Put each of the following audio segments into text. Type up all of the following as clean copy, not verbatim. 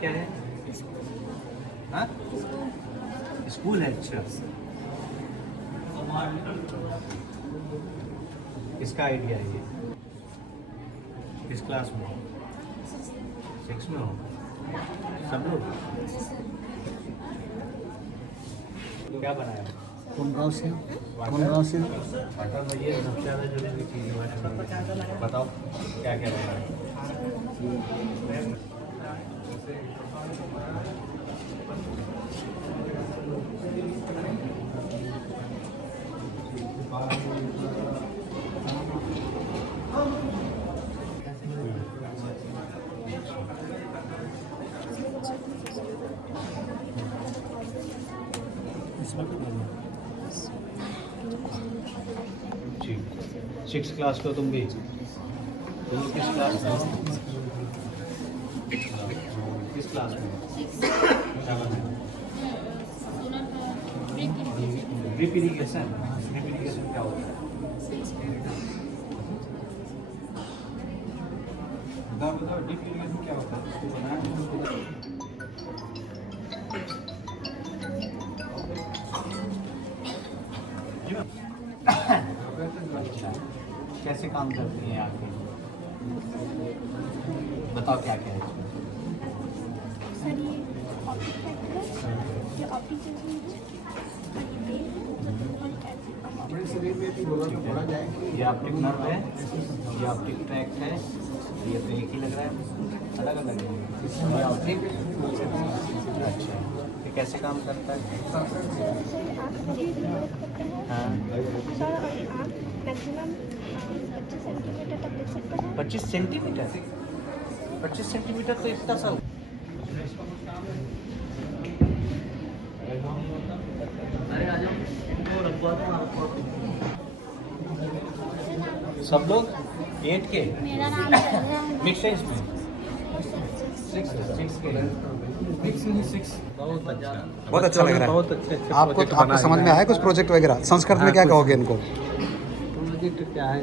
क्या है? हाँ, स्कूल है। अच्छा, किसका आइडिया है ये? किस क्लास में हो? 6 में हो सब लोग? क्या बनाया? कौन गाँव से? वाटर में ये सबसे ज़्यादा जरूरी चीज़ है। बताओ क्या क्या बनाया? जी, 6 क्लास को तुम भी? तुम किस क्लास में? किस क्लास में? क्या बनाया? Drip irrigation. ड्रिप इरिगेशन क्या होता है? बताओ ड्रिप इरिगेशन क्या होता है? उसको बनाया? अच्छा, कैसे काम करती हैं आपकी? बताओ क्या क्या है इसमें? सर ये ऑप्टिक फैक्टर है, ये ऑप्टिक ये ऑप्टिक नर्व है, ये ऑप्टिक ट्रैक है, ये तो एक ही लग रहा है, अलग अलग है। ये ऑप्टिक, अच्छा, ये कैसे काम करता है? हाँ, सर आप मैक्सिमम 25 सेंटीमीटर तक देख सकते हैं। 25 सेंटीमीटर? 25 सेंटीमीटर तो इतना सा। सब लोग 8 के मेरा नाम है मिक्स है इसमें? 6 के बहुत अच्छा। बहुत अच्छा लग रहा है। बहुत अच्छे आपको समझ में आया कुछ प्रोजेक्ट वगैरह? संस्कृत में क्या कहोगे इनको? प्रोजेक्ट क्या है?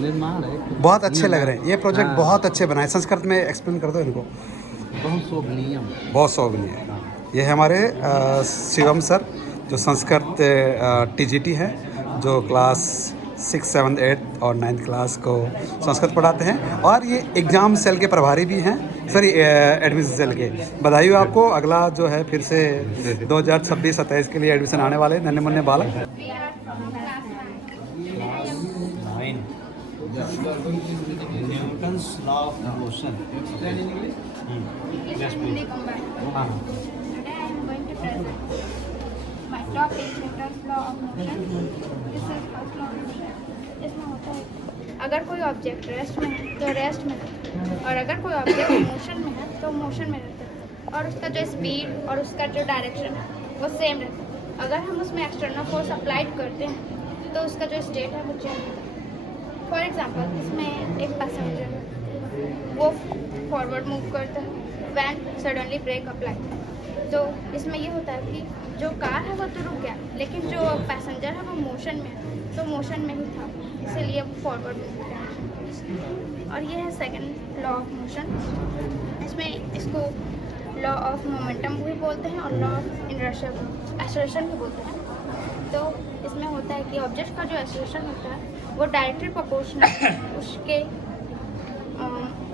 निर्माण है। बहुत अच्छे लग रहे हैं ये प्रोजेक्ट, बहुत अच्छे बनाए। संस्कृत में एक्सप्लेन कर दो इनको। बहुत शोभनीय। बहुत शोभनीय है। ये हमारे शिवम सर जो संस्कृत टीजीटी है, जो क्लास 6, 7, 8 और 9th क्लास को संस्कृत पढ़ाते हैं, और ये एग्ज़ाम सेल के प्रभारी भी हैं, सॉरी एडमिशन सेल के। बधाई हो आपको। अगला जो है फिर से 2026-27 के लिए एडमिशन आने वाले नन्हे मुन्ने बालक। 9 न्यूटन्स लॉ ऑफ मोशन। हाँ, My topic Newton's law of motion. This is first law of motion. इसमें होता है अगर कोई ऑब्जेक्ट रेस्ट में है तो रेस्ट में रहता है, और अगर कोई ऑब्जेक्ट मोशन में है तो मोशन में रहता है, और उसका जो स्पीड और उसका जो डायरेक्शन है वो सेम रहता है। अगर हम उसमें एक्सटर्नल फोर्स अप्लाइड करते हैं तो उसका जो स्टेट है वो चेंज होता है। फॉर एग्जांपल इसमें एक पैसेंजर है, वो फॉरवर्ड मूव करता है व्हेन सडनली ब्रेक अप्लाई। तो इसमें ये होता है कि जो कार है वो तो रुक गया, लेकिन जो पैसेंजर है वो मोशन में है, तो मोशन में ही था, इसीलिए वो फॉरवर्ड मूव किया। और ये है सेकंड लॉ ऑफ मोशन। इसमें इसको लॉ ऑफ मोमेंटम भी बोलते हैं और लॉ ऑफ इनर्शिया एक्सेलरेशन भी बोलते हैं। तो इसमें होता है कि ऑब्जेक्ट का जो एक्सेलरेशन होता है वो डायरेक्टली प्रोपोर्शनल उसके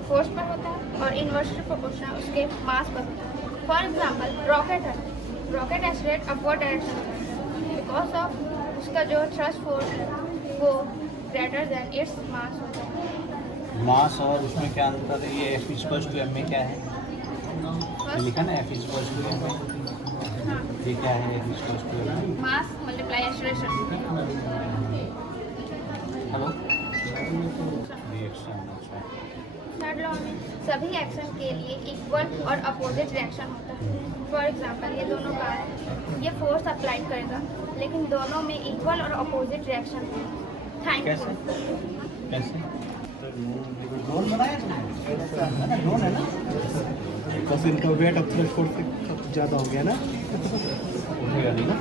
फोर्स पर होता है, और इन्वर्सली प्रोपोर्शनल उसके मास पर होता है। फॉर एग्जाम्पल रॉकेट है, रॉकेट एक्सेलरेट अपवर्ड डायरेक्शन होता है बिकॉज ऑफ उसका जो थ्रस्ट फोर्स है वो ग्रेटर देन इट्स मास होता है। मास और उसमें क्या अंतर है? ये F=m में क्या है? ये लिखा ना F=m में, हाँ, ये क्या है? F=m मास मल्टीप्लाई एक्सेलरेशन। Hello reaction. अच्छा, थर्ड लॉ में सभी एक्शन के लिए इक्वल और अपोजिट रिएक्शन होता है। फॉर एग्जांपल ये दोनों कार है, ये फोर्स अप्लाई करेगा लेकिन दोनों में इक्वल और अपोजिट रिएक्शन है। थैंक कैसे? यू। कैसे? ड्रोन बनाया तुमने? ड्रोन है ना? बस इनका वेट अब थ्रेशोल्ड से ज़्यादा हो गया ना। उठेगा नहीं ना।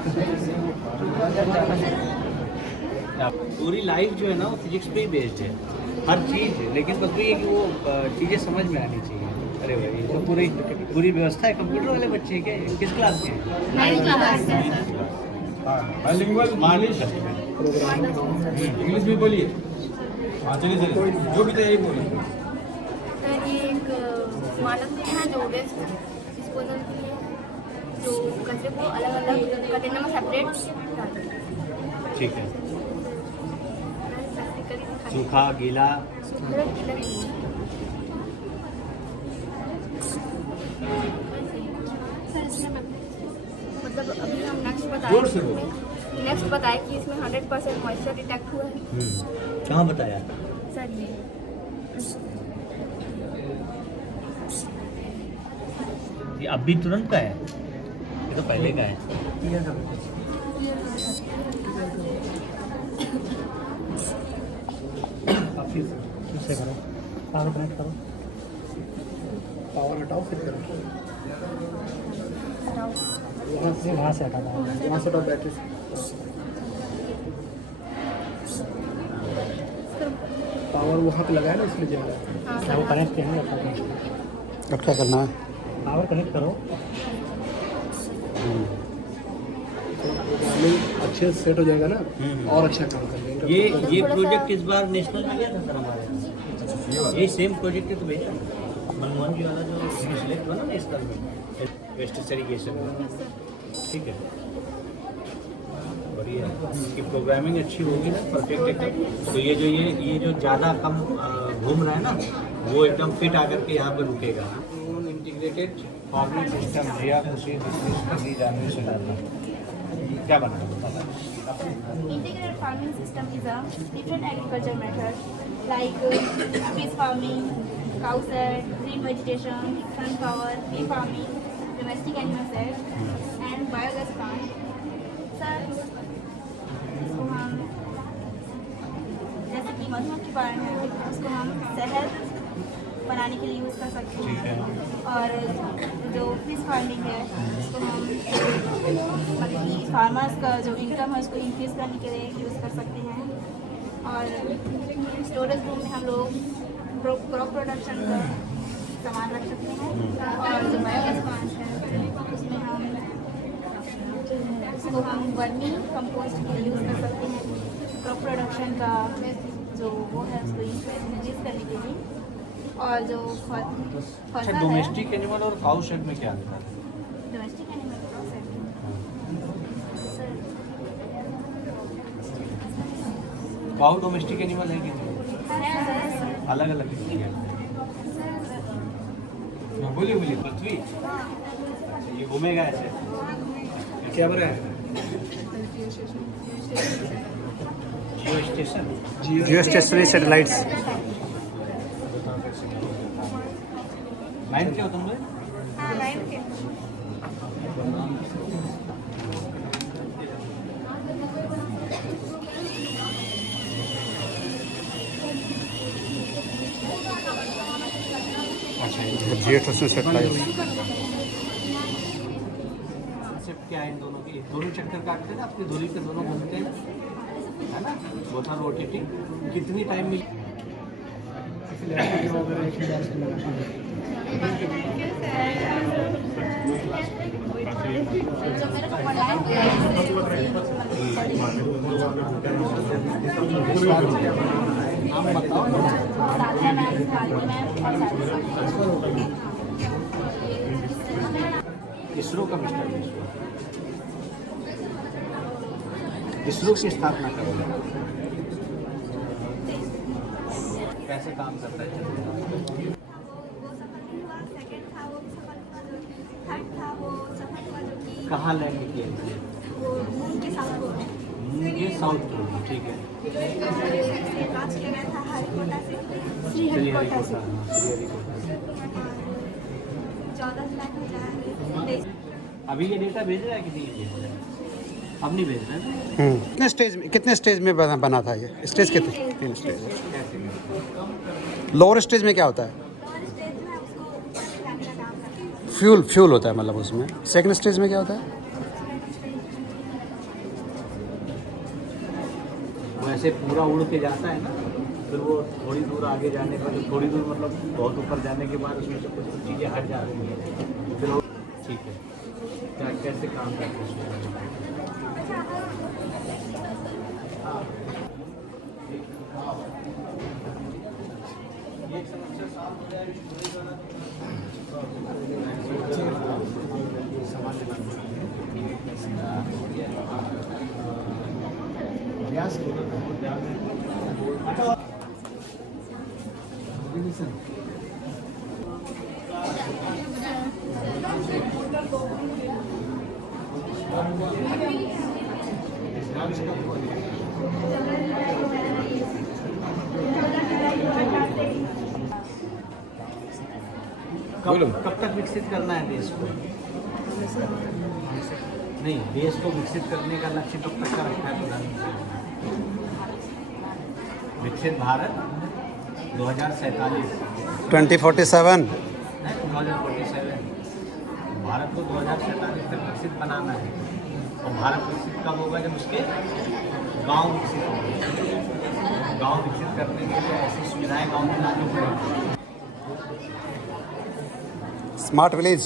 पूरी लाइफ जो है ना वो फिजिक्स पे ही बेस्ड है, हर चीज़ है, लेकिन बस ये है कि वो चीज़ें समझ में आनी चाहिए। अरे भाई तो पूरी व्यवस्था है। कंप्यूटर वाले बच्चे हैं क्या? किस क्लास के हैं? 9th क्लास है सर। बाइलिंगुअल इंग्लिश इंग्लिश भी बोलिए। हाँ चलिए चलिए, जो भी तैयारी बोलिए। सर ये एक स्मार्ट है ना जो वेस्ट डिस्पोजल के लिए जो कचरे को अलग अलग कंटेनर में सेपरेट डालते हैं। ठीक है। प्रैक्टिकली दिखाई सूखा गीला सूखा गीला नहीं। सर इसमें मतलब अभी हम नेक्स्ट जोर से बोलो। बताए कि इसमें 100% मॉइस्चर डिटेक्ट हुआ है। कहाँ बताया? सर ये अभी तुरंत का है? ये तो पहले का है। इससे करो, पावर कनेक्ट करो, पावर हटाओ फिर करो। वहाँ से हटा दो, वहाँ से हटाओ बैटरी से। पावर वहाँ पे लगाया ना इसलिए जा रहा है। वो कनेक्ट करेंगे अब क्या करना है? पावर कनेक्ट करो। अच्छे से सेट हो जाएगा ना और अच्छा काम कर लेंगे। ये प्रोजेक्ट इस बार नेशनल में गया था सर हमारे। ये सेम प्रोजेक्ट है तो भेजा मनमोहन जी वाला जो सिलेक्ट हुआ ना नेशनल में वेस्ट सेरीगेशन में। ठीक है, बढ़िया। इसकी प्रोग्रामिंग अच्छी होगी ना, परफेक्ट एकदम। तो ये जो ज़्यादा कम घूम रहा है ना वो एकदम फिट आकर के यहाँ पे रुकेगा। इंटीग्रेटेड फार्मिंग सिस्टम जिया खुशी जानने से डालना क्या बना? Integrated farming system is a different agriculture method like fish farming, cow shed, green vegetation, sunflower, bee farming, domestic animal shed, and biogas plant. Sir, इसको हम जैसे कि मधुमक्खी पालन है उसको हम शहद बनाने के लिए यूज़ कर सकते हैं। और जो फिश फार्मिंग है उसको हम मतलब कि फार्मर्स का जो इनकम है उसको इंक्रीज करने के लिए यूज़ कर सकते हैं। और स्टोरेज रूम में हम लोग क्रॉप प्रोडक्शन का सामान रख सकते हैं। और जो बायोगैस प्लांट है उसमें उसको हम वर्मी कंपोस्ट के लिए यूज़ कर सकते हैं। क्रॉप प्रोडक्शन का जो वो है उसको इंक्रीज करने के लिए। और जो अच्छा, फसल है डोमेस्टिक एनिमल और काउ शेड में क्या अंतर है? Domestic animal cow domestic animal है कि नहीं? अलग अलग है। हाँ, बोलिए बोलिए। पृथ्वी ये घूमेगा ऐसे क्या बना है? Geo station. Geostationary satellites. 9th के हो तुम लोग? हाँ 9th के। अच्छा, जियो स्टेशनरी सैटेलाइट्स। कॉन्सेप्ट क्या है इन दोनों की? दोनों चक्कर काटते हैं ना, अपनी दूरी पे दोनों घूमते हैं, है ना? Both are rotating. कितनी टाइम मिली? जो मेरे को पढ़ाया हुआ है आप बताओ ना। सानिया मैम, मालती मैम और सारी इसरो का मिस्टर इसरो की स्थापना करो। कैसे काम करता है? सेकंड था वो थर्ड था वो चौथा था जो कि कहाँ लैंड किए? वो मून के साथ वो ये साउथ पोल। ठीक है। लॉन्च किया गया था हरिकोटा से श्रीहरिकोटा से। हाँ, श्रीहरिकोटा। 14 जुलाई को जाएंगे। अभी ये डेटा भेज रहा है कि नहीं भेज रहा है? अब नहीं भेज रहा है ना? कितने स्टेज में बना था ये? स्टेज कितने? 3 स्टेज। लोअर स्टेज में क्या होता है? और स्टेज में उसको सिखाने का काम करते हैं। फ्यूल होता है मतलब उसमें। सेकंड स्टेज में क्या होता है? वैसे पूरा उड़ के जाता है ना, फिर वो थोड़ी दूर आगे जाने पर, थोड़ी दूर मतलब बहुत ऊपर जाने के बाद उसमें से कुछ चीज़ें हट जाती हैं, फिर वो ठीक है। क्या कैसे काम करते हैं? कब तक विकसित करना है देश को? नहीं, देश को विकसित करने का लक्ष्य कब तक का रखा है प्रधानमंत्री? विकसित भारत 2047 2047 2047 भारत को 2047 तक विकसित बनाना है। और भारत विकसित कब होगा? जब उसके गांव विकसित होंगे। गांव विकसित करने के लिए ऐसी सुविधाएं गांव में लानी पड़ेगी। Smart village